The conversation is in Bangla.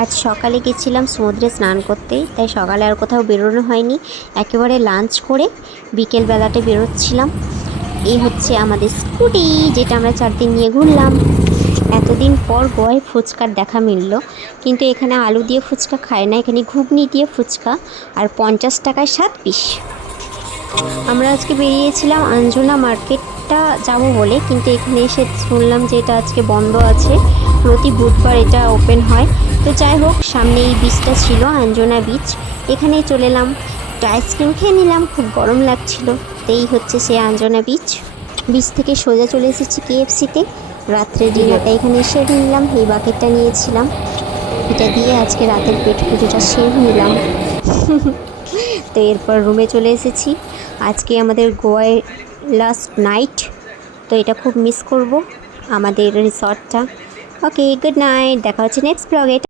আজ সকালে গেছিলাম সমুদ্রে স্নান করতে, তাই সকালে আর কোথাও বেরোনো হয়নি। একেবারে লাঞ্চ করে বিকেলবেলাতে বেরোচ্ছিলাম। এই হচ্ছে আমাদের স্কুটি, যেটা আমরা 4 দিন নিয়ে ঘুরলাম। এতদিন পর গোয়ায় ফুচকার দেখা মিলল, কিন্তু এখানে আলু দিয়ে ফুচকা খায় না, এখানে ঘুগনি দিয়ে ফুচকা, আর 50 টাকায় 7 পিস। আমরা আজকে বেরিয়েছিলাম আঞ্জনা মার্কেটটা যাব বলে, কিন্তু এখানে এসে শুনলাম যে এটা আজকে বন্ধ আছে, প্রতি বুধবার এটা ওপেন হয়। তো যাই হোক, সামনে এই বিচটা ছিল, আঞ্জনা বিচ, এখানেই চলে এলাম। একটু আইসক্রিম খেয়ে নিলাম, খুব গরম লাগছিল। তো এই হচ্ছে সে আঞ্জনা বিচ। বিচ থেকে সোজা চলে এসেছি কেএফসিতে। রাত্রে ডিনারটা এখানে সেরে নিলাম, এই বাকেটটা নিয়েছিলাম, এটা দিয়ে আজকে রাতের পেট পুজোটা সেরে নিলাম। তো এরপর রুমে চলে এসেছি। আজকে আমাদের গোয়ায় লাস্ট নাইট, তো এটা খুব মিস করব আমাদের রিসর্টটা। ওকে, গুড নাইট, দেখা হচ্ছে নেক্সট ব্লগে।